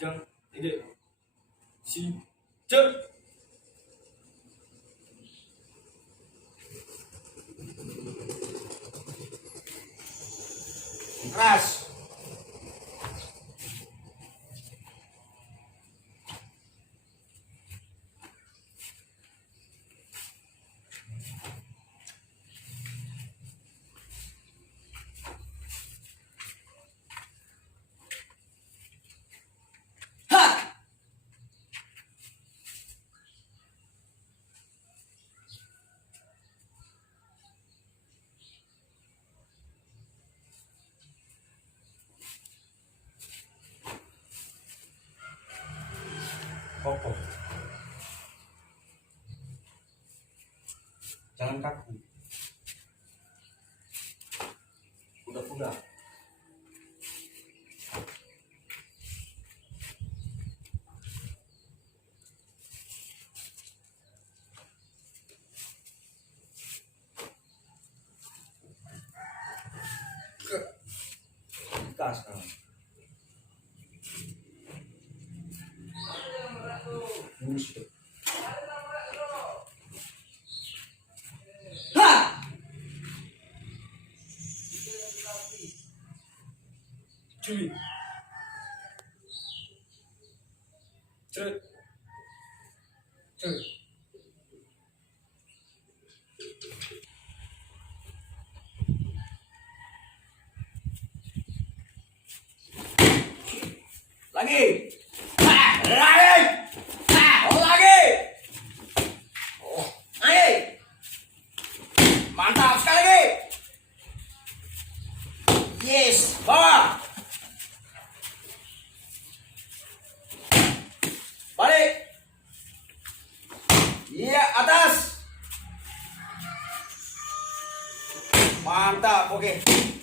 Jangan ide si cek keras. Kokoh. Jangan kaku. Udah. Kita sekarang. Bullshit. cuy cek cek Lagi. Lagi. Lagi. Oh, lagi. Mantap sekali lagi. Yes, bawa. Balik. Iya, atas. Mantap, oke.